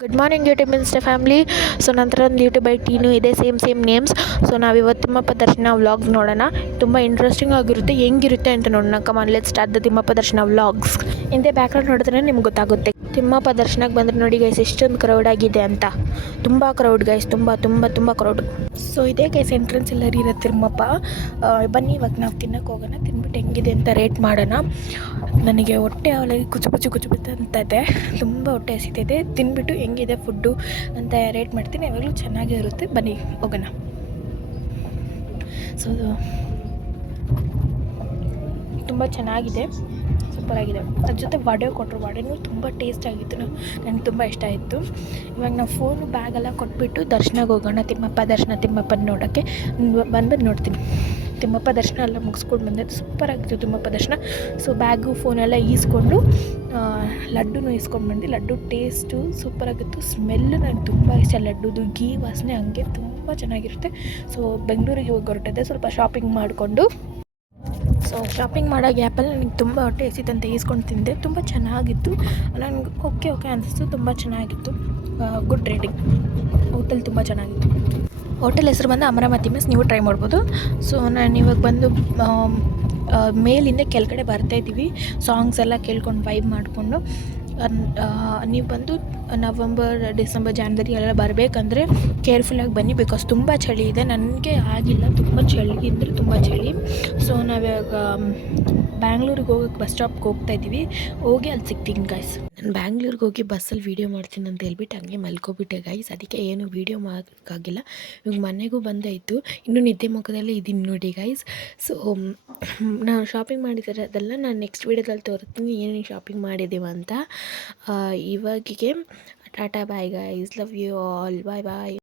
Good morning YouTube insta family. So ನಂತರ ಒಂದು YouTube I ಟೀನು ಇದೆ, ಸೇಮ್ ನೇಮ್ಸ್. ಸೊ ನಾವಿವತ್ತು ತಿಮ್ಮಪ್ಪ ದರ್ಶನ ವ್ಲಾಗ್ಸ್ ನೋಡೋಣ. ತುಂಬ ಇಂಟ್ರೆಸ್ಟಿಂಗ್ ಆಗಿರುತ್ತೆ, ಹೆಂಗಿರುತ್ತೆ ಅಂತ ನೋಡೋಣ. Come on let's start the Timmappa darshana vlogs. ಹಿಂದೆ ಬ್ಯಾಕ್ಗ್ರೌಂಡ್ ನೋಡಿದ್ರೆ ನಿಮ್ಗೆ ಗೊತ್ತಾಗುತ್ತೆ. ತಿಮ್ಮಪ್ಪ ದರ್ಶನಕ್ಕೆ ಬಂದರೆ ನೋಡಿ ಗೈಸ್ ಎಷ್ಟೊಂದು ಕ್ರೌಡ್ ಆಗಿದೆ ಅಂತ. ತುಂಬ ಕ್ರೌಡ್ ಗೈಸ್, ತುಂಬ ಕ್ರೌಡ್. ಸೊ ಇದೇ ಗೈಸ್ ಎಂಟ್ರೆನ್ಸ್ ಎಲ್ಲ ಇರೋ ತಿಮ್ಮಪ್ಪ. ಬನ್ನಿ ಇವಾಗ ನಾವು ತಿನ್ನಕ್ಕೆ ಹೋಗೋಣ. ತಿನ್ಬಿಟ್ಟು ಹೆಂಗಿದೆ ಅಂತ ರೇಟ್ ಮಾಡೋಣ. ನನಗೆ ಹೊಟ್ಟೆ ಅವಳಿಗೆ ಕುಚು ಅಂತ ಇದೆ, ತುಂಬ ಹೊಟ್ಟೆ ಹಸಿತಿದೆ. ತಿನ್ಬಿಟ್ಟು ಹೆಂಗಿದೆ ಫುಡ್ಡು ಅಂತ ರೇಟ್ ಮಾಡ್ತೀನಿ. ಯಾವಾಗಲೂ ಚೆನ್ನಾಗೇ ಇರುತ್ತೆ. ಬನ್ನಿ ಹೋಗೋಣ. ಸೊ ತುಂಬ ಚೆನ್ನಾಗಿದೆ, ಸೂಪರಾಗಿದೆ. ಅದ್ರ ಜೊತೆ ವಡೆ ಕೊಟ್ಟರು, ವಡೆನೂ ತುಂಬ ಟೇಸ್ಟ್ ಆಗಿತ್ತು. ನನಗೆ ತುಂಬ ಇಷ್ಟ ಆಯಿತು. ಇವಾಗ ನಾವು ಫೋನು ಬ್ಯಾಗೆಲ್ಲ ಕೊಟ್ಬಿಟ್ಟು ದರ್ಶನಕ್ಕೆ ಹೋಗೋಣ. ತಿಮ್ಮಪ್ಪನ ನೋಡೋಕ್ಕೆ ಬಂದು ನೋಡ್ತೀನಿ. ತಿಮ್ಮಪ್ಪ ದರ್ಶನ ಎಲ್ಲ ಮುಗಿಸ್ಕೊಂಡು ಬಂದೆ, ಸೂಪರಾಗಿತ್ತು ತಿಮ್ಮಪ್ಪ ದರ್ಶನ. ಸೊ ಬ್ಯಾಗು ಫೋನೆಲ್ಲ ಈಸ್ಕೊಂಡು ಲಡ್ಡುನೂ ಈಸ್ಕೊಂಡು ಬಂದು. ಲಡ್ಡು ಟೇಸ್ಟು ಸೂಪರಾಗಿತ್ತು. ಸ್ಮೆಲ್ಲು ನನಗೆ ತುಂಬ ಇಷ್ಟ. ಲಡ್ಡುದು ಗೀ ವಾಸನೆ ಹಂಗೆ ತುಂಬ ಚೆನ್ನಾಗಿರುತ್ತೆ. ಸೊ ಬೆಂಗಳೂರಿಗೆ ಹೋಗಿ ಹೊರಟಿದ್ದೆ ಸ್ವಲ್ಪ ಶಾಪಿಂಗ್ ಮಾಡಿಕೊಂಡು. ಸೊ ಶಾಪಿಂಗ್ ಮಾಡೋ ಗ್ಯಾಪಲ್ಲಿ ನನಗೆ ತುಂಬ ಹೊಟ್ಟೆ ಹಸಿತಂತೆ ಈಸ್ಕೊಂಡು ತಿಂದೆ. ತುಂಬ ಚೆನ್ನಾಗಿತ್ತು. ನನಗೆ ಓಕೆ ಅನಿಸ್ತು. ತುಂಬ ಚೆನ್ನಾಗಿತ್ತು. Good rating. ಹೋಟೆಲ್ ತುಂಬ ಚೆನ್ನಾಗಿತ್ತು. ಹೋಟೆಲ್ ಹೆಸರು ಬಂದು ಅಮರಾವತಿ ಮೆಸ್. ನೀವು ಟ್ರೈ ಮಾಡ್ಬೋದು. ಸೊ ನಾನು ಇವಾಗ ಬಂದು ಮೇಲಿಂದ ಕೆಳಗಡೆ ಬರ್ತಾಯಿದ್ದೀವಿ. ಸಾಂಗ್ಸ್ ಎಲ್ಲ ಕೇಳ್ಕೊಂಡು ವೈಬ್ ಮಾಡಿಕೊಂಡು. ನೀವು ಬಂದು ನವಂಬರ್, ಡಿಸೆಂಬರ್, ಜಾನ್ವರಿ ಎಲ್ಲ ಬರಬೇಕಂದ್ರೆ ಕೇರ್ಫುಲ್ಲಾಗಿ ಬನ್ನಿ. ಬಿಕಾಸ್ ತುಂಬ ಚಳಿ ಇದೆ. ನನಗೆ ಆಗಿಲ್ಲ, ತುಂಬ ಚಳಿ ಅಂದರೆ ತುಂಬ ಚಳಿ. ಸೊ ನಾವಿವಾಗ ಬ್ಯಾಂಗ್ಳೂರಿಗೆ ಹೋಗೋಕ್ಕೆ ಬಸ್ ಸ್ಟಾಪ್ಗೆ ಹೋಗ್ತಾಯಿದ್ದೀವಿ. ಹೋಗಿ ಅಲ್ಲಿ ಸಿಗ್ತೀನಿ ಗೈಸ್. ನಾನು ಬ್ಯಾಂಗ್ಳೂರಿಗೆ ಹೋಗಿ ಬಸ್ಸಲ್ಲಿ ವೀಡಿಯೋ ಮಾಡ್ತೀನಿ ಅಂತ ಹೇಳ್ಬಿಟ್ಟು ಹಂಗೆ ಮಲ್ಕೊಬಿಟ್ಟೆ ಗೈಸ್. ಅದಕ್ಕೆ ಏನು ವೀಡಿಯೋ ಮಾಡೋಕ್ಕಾಗಿಲ್ಲ. ಇವಾಗ ಮನೆಗೂ ಬಂದಾಯಿತು. ಇನ್ನೂ ನಿದ್ದೆ ಮುಖದಲ್ಲೇ ಇದ್ದೀನಿ ನೋಡಿ ಗೈಸ್. ಸೊ ನಾವು ಶಾಪಿಂಗ್ ಮಾಡಿರೋದೆಲ್ಲ ನಾನು ನೆಕ್ಸ್ಟ್ ವೀಡಿಯೋದಲ್ಲಿ ತೋರಿಸ್ತೀನಿ ಏನೇನು ಶಾಪಿಂಗ್ ಮಾಡಿದ್ದೀವಿ ಅಂತ. ಇವಾಗಿಗೆ tata bye guys, love you all, bye.